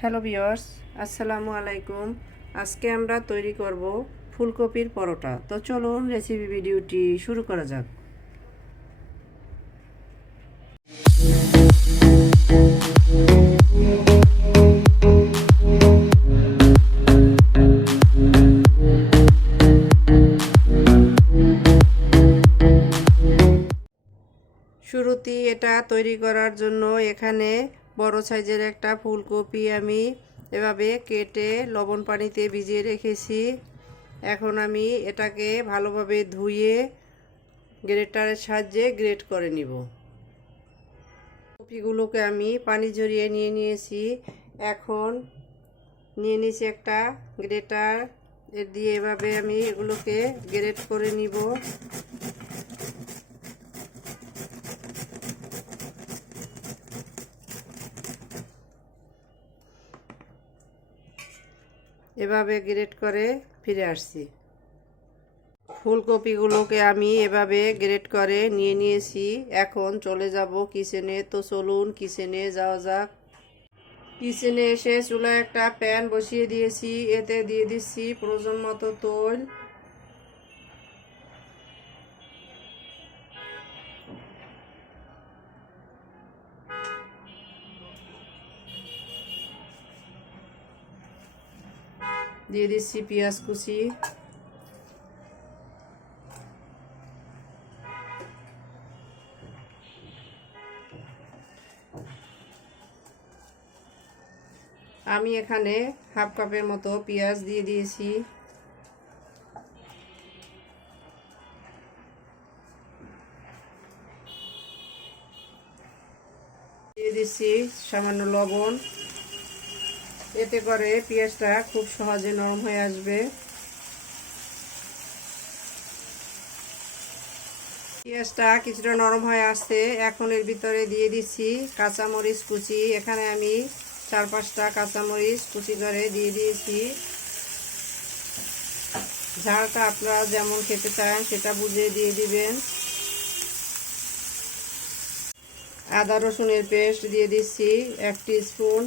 Hello viewers আসসালামু আলাইকুম। আজকে আমরা তৈরি করব ফুলকপির পরোটা। তো চলুন রেসিপি ভিডিওটি শুরু করা যাক। শুরুতেই এটা তৈরি করার জন্য এখানে বড় সাইজের একটা ফুলকপি আমি এভাবে কেটে লবণ পানিতে ভিজিয়ে রেখেছি। এখন আমি এটাকে ভালোভাবে ধুয়ে গ্রেটারের সাহায্যে গ্রেট করে নিব। কপিগুলোকে আমি পানি ঝরিয়ে নিয়ে নিয়েছি। এখন নিয়ে নিয়েছি একটা গ্রেটার। দিয়ে এভাবে আমি এগুলোকে গ্রেট করে নিব। এভাবে গ্রেট করে ফিরে আসছি। ফুলকপিগুলোকে আমি এভাবে গ্রেট করে নিয়ে নিয়েছি। এখন চলে যাব কিচেনে। তো চলুন কিচেনে যাওয়া যাক। কিচেনে এসে চুলায় একটা প্যান বসিয়ে দিয়েছি। এতে দিয়ে দিচ্ছি প্রয়োজন মতো তৈল। দিয়ে দিচ্ছি পেঁয়াজ কুচি। আমি এখানে হাফ কাপের মতো পেঁয়াজ দিয়ে দিয়েছি। দিয়ে দিচ্ছি সামান্য লবণ। এতে করে পেঁয়াজটা খুব সহজে নরম হয়ে আসবে। পেঁয়াজটা কিছুটা নরম হয়ে আসছে, এখন এর ভিতরে দিয়ে দিচ্ছি কাঁচামরিচ কুচি। এখানে আমি চার পাঁচটা কাঁচামরিচ কুচি করে দিয়ে দিয়েছি। ঝালটা আপনারা যেমন খেতে চান সেটা বুঝে দিয়ে দিবেন। আদা রসুনের পেস্ট দিয়ে দিচ্ছি, এক স্পুন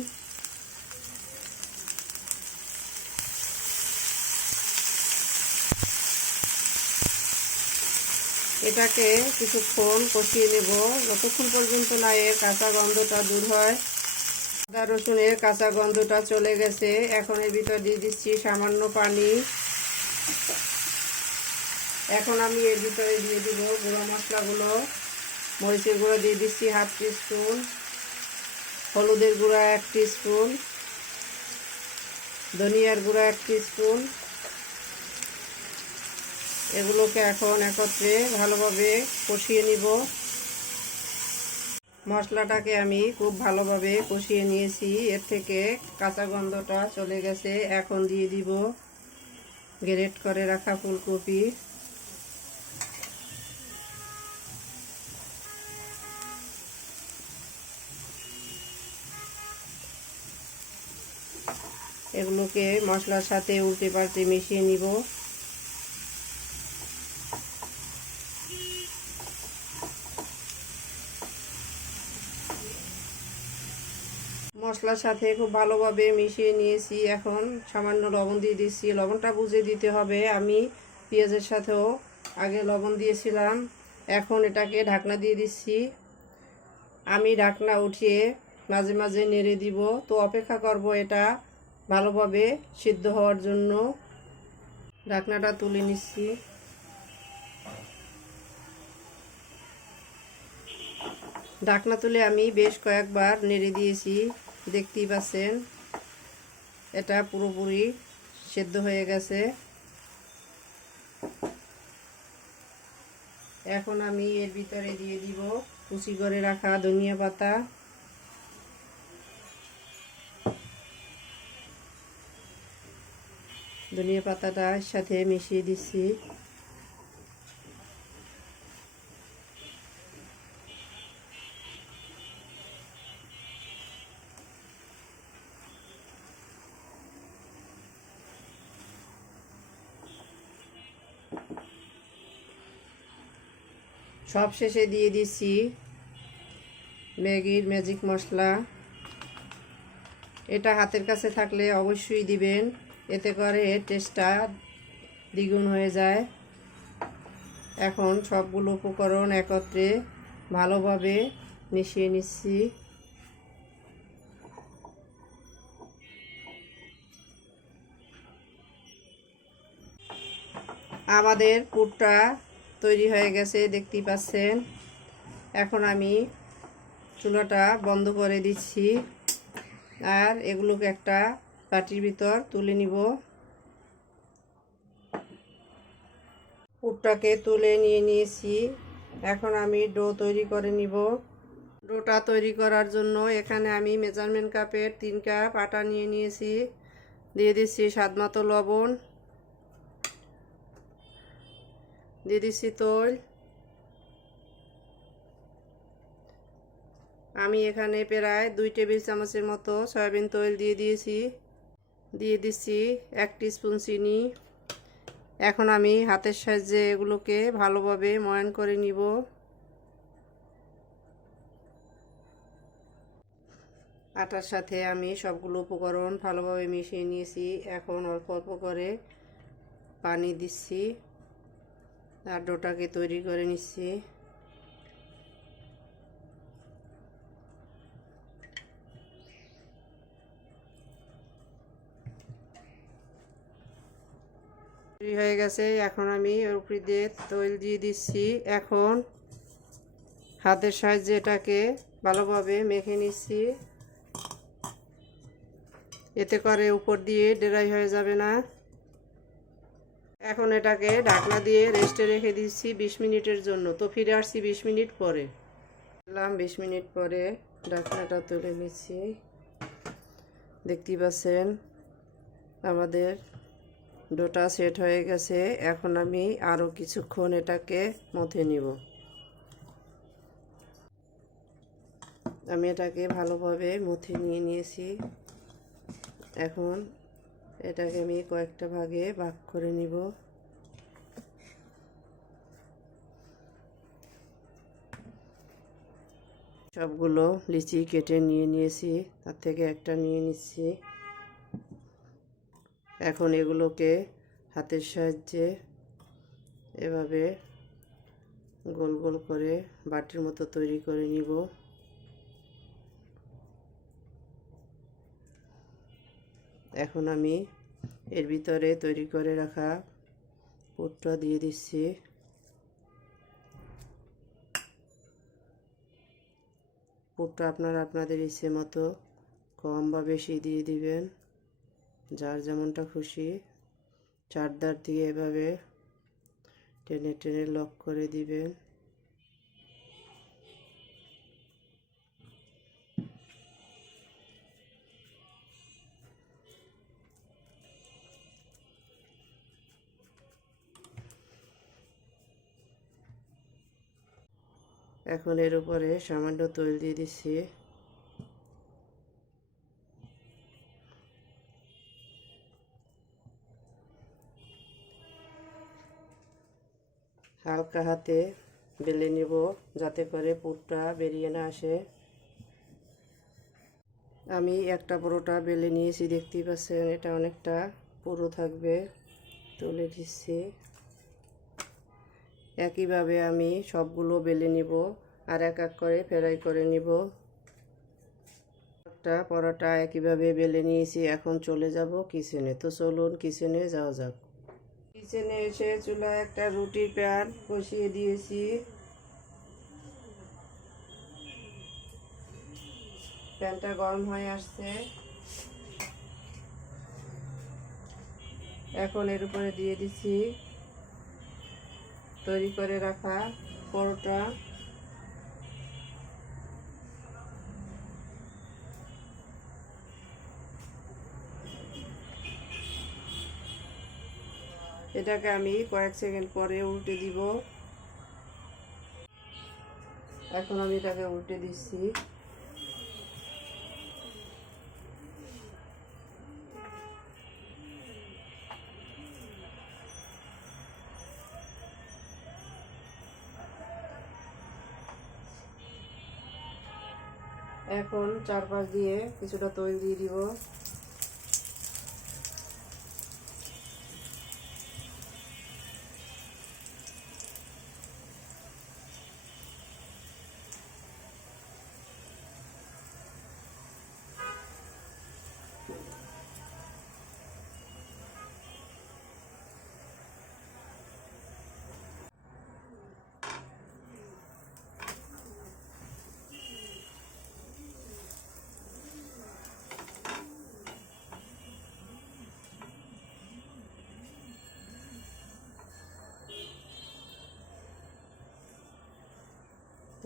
এটাকে কিছুক্ষণ কষিয়ে নেব। যতক্ষণ পর্যন্ত না এর কাঁচা গন্ধটা দূর হয়, আদা রসুনের কাঁচা গন্ধটা চলে গেছে। এখন এর ভিতর দিয়ে দিচ্ছি সামান্য পানি। এখন আমি এর ভিতরে দিয়ে দিব গুঁড়ো মশলাগুলো। মরিচের গুঁড়ো দিয়ে দিচ্ছি হাফ স্পুন হলুদের গুঁড়া এক স্পুন ধনিয়ার গুঁড়া এক স্পুন এগুলোকে এখন একত্রে ভালোভাবে কষিয়ে নিব। মশলাটাকে আমি খুব ভালোভাবে কষিয়ে নিয়েছি। এর থেকে কাঁচা গন্ধটা চলে গেছে। এখন দিয়ে দিব গ্রেট করে রাখা ফুলকপি। এগুলোকে মশলার সাথে উল্টে পাল্টে মিশিয়ে নিব। মশলার সাথে খুব ভালোভাবে মিশিয়ে নিয়েছি। এখন সামান্য লবণ দিয়ে দিচ্ছি। লবণটা বুঝে দিতে হবে। আমি পেঁয়াজের সাথেও আগে লবণ দিয়েছিলাম। এখন এটাকে ঢাকনা দিয়ে দিচ্ছি। আমি ঢাকনা উঠিয়ে মাঝে মাঝে নেড়ে দিব। তো অপেক্ষা করব এটা ভালোভাবে সিদ্ধ হওয়ার জন্য। ঢাকনাটা তুলে নিচ্ছি। ঢাকনা তুলে আমি বেশ কয়েকবার নেড়ে দিয়েছি। দেখতেই পাচ্ছেন, এটা পুরোপুরি সেদ্ধ হয়ে গেছে। এখন আমি এর ভিতরে দিয়ে দিব কুচি করে রাখা ধনিয়া পাতা। ধনিয়া পাতাটার সাথে মিশিয়ে দিচ্ছি। সব শেষে দিয়ে দিচ্ছি ম্যাগির ম্যাজিক মশলা। এটা হাতের কাছে থাকলে অবশ্যই দিবেন, এতে করে টেস্টটা দ্বিগুণ হয়ে যায়। এখন সবগুলো উপকরণ একত্রে ভালোভাবে মিশিয়ে নিচ্ছি। আমাদের পুরটা তৈরি হয়ে গেছে, দেখতেই পাচ্ছেন। এখন আমি চুলাটা বন্ধ করে দিচ্ছি। আর এগুলোকে একটা বাটির ভিতর তুলে নিব। পুরটাকে তুলে নিয়ে নিয়েছি। এখন আমি ডো তৈরি করে নিব। ডোটা তৈরি করার জন্য এখানে আমি মেজারমেন্ট কাপের তিন কাপ আটা নিয়ে নিয়েছি। দিয়ে দিচ্ছি স্বাদ মতো লবণ। দিয়ে দিচ্ছি তৈল আমি এখানে প্রায় দুই টেবিল চামচের মতো সয়াবিন তৈল দিয়ে দিয়েছি। দিয়ে দিচ্ছি এক স্পুন চিনি। এখন আমি হাতের সাহায্যে এগুলোকে ভালোভাবে ময়ান করে নিব। আটার সাথে আমি সবগুলো উপকরণ ভালোভাবে মিশিয়ে নিয়েছি। এখন অল্প অল্প করে পানি দিচ্ছি। আর ডোটাকে তৈরি করে নিচ্ছি। তৈরি হয়ে গেছে। এখন আমি ওর উপরে দিয়ে তৈল দিয়ে দিচ্ছি। এখন হাতের সাহায্যে এটাকে ভালোভাবে মেখে নিচ্ছি। এতে করে উপর দিয়ে ডেরাই হয়ে যাবে না। এখন এটাকে ঢাকনা দিয়ে রেস্টে রেখে দিচ্ছি বিশ মিনিটের জন্য। তো ফিরে আসছি বিশ মিনিট পরে। এলাম বিশ মিনিট পরে ঢাকনাটা তুলে নিচ্ছি। দেখতেই পাচ্ছেন, আমাদের ডোটা সেট হয়ে গেছে। এখন আমি আরও কিছুক্ষণ এটাকে মথে নিব। আমি এটাকে ভালোভাবে মথে নিয়ে নিয়েছি। এখন এটাকে আমি কয়েকটা ভাগে ভাগ করে নিব। সবগুলো লিচি কেটে নিয়ে নিয়েছি, তার থেকে একটা নিয়ে নিচ্ছি। এখন এগুলোকে হাতের সাহায্যে এভাবে গোল গোল করে বাটির মতো তৈরি করে নিব। এখন আমি এর ভিতরে তৈরি করে রাখা পুরটা দিয়ে দিচ্ছি। পুরটা আপনারা আপনাদের ইচ্ছে মতো কম বা বেশি দিয়ে দিবেন। যার যেমনটা খুশি, চারদার দিয়ে এভাবে টেনে টেনে লক করে দিবেন। এখন এর উপরে সামান্য তৈল দিয়ে দিচ্ছি। হালকা হাতে বেলে নেব যাতে করে পুরটা বেরিয়ে না আসে। আমি একটা পুরোটা বেলে নিয়েছি, দেখতেই পাচ্ছেন এটা অনেকটা পুরো থাকবে। তুলে দিচ্ছি। একইভাবে আমি সবগুলো বেলে নিব আর এক এক করে ফ্রাই করে নিব। একটা পরোটা একইভাবে বেলে নিয়েছি, এখন চলে যাব কিচেনে। তো চলুন কিচেনে যাওয়া যাক। কিচেনে এসে চুলায় একটা রুটির প্যান বসিয়ে দিয়েছি। প্যানটা গরম হয়ে আসছে। এখন এর উপরে দিয়ে দিচ্ছি তৈরি করে রাখা পরোটা। এটাকে আমি কয়েক সেকেন্ড পরে উল্টে দিব। এখন আমি এটাকে উল্টে দিচ্ছি। এখন চারপাশ দিয়ে কিছুটা তৈল দিয়ে দিব।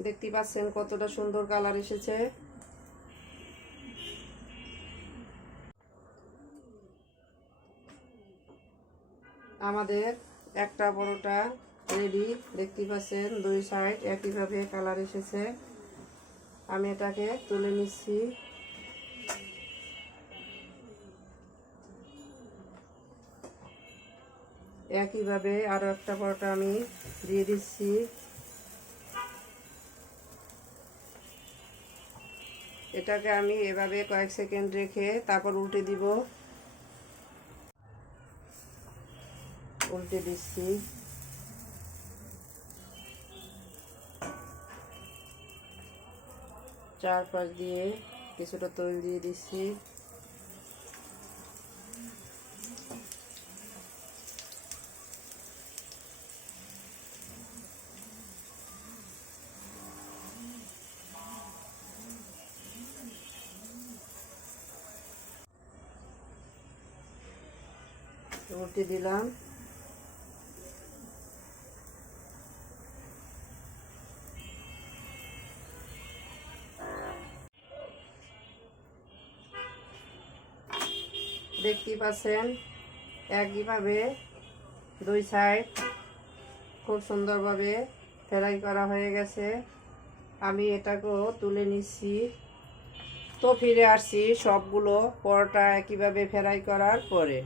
দেখতে পাচ্ছেন কতটা সুন্দর কালার এসেছে। আমাদের একটা পরোটা রেডি দেখতে পাচ্ছেন দুই সাইড একইভাবে কালার এসেছে। আমি এটাকে তুলে নিচ্ছি। একইভাবে আরও একটা পরোটা আমি দিয়ে দিচ্ছি। এটাকে আমি এভাবে কয়েক সেকেন্ড রেখে তারপর উল্টে দিব। উল্টে দিচ্ছি। চারপাশ দিয়ে কিছুটা তৈল দিয়ে দিচ্ছি। উল্টে দিলাম। দেখতে পাচ্ছেন, একইভাবে দুই সাইড খুব সুন্দরভাবে ফ্রাই করা হয়ে গেছে। আমি এটাকেও তুলে নিচ্ছি। তো ফিরে আসছি সবগুলো পরোটা একইভাবে ফ্রাই করার পরে।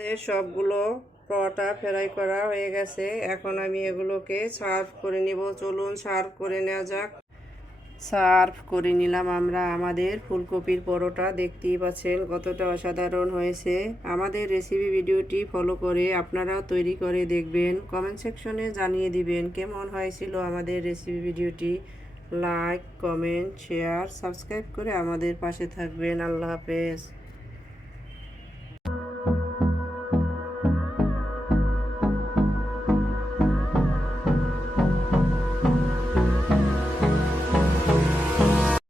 আমাদের সবগুলো পরোটা ফ্রাই করা হয়ে গেছে। এখন আমি এগুলোকে সার্ভ করে নিব। চলুন সার্ভ করে নেওয়া যাক। সার্ভ করে নিলাম আমরা আমাদের ফুলকপির পরোটা। দেখতেই পাচ্ছেন কতটা অসাধারণ হয়েছে। আমাদের রেসিপি ভিডিওটি ফলো করে আপনারাও তৈরি করে দেখবেন। কমেন্ট সেকশনে জানিয়ে দিবেন কেমন হয়েছিল আমাদের রেসিপি ভিডিওটি। লাইক কমেন্ট শেয়ার সাবস্ক্রাইব করে আমাদের পাশে থাকবেন। আল্লাহ হাফেজ।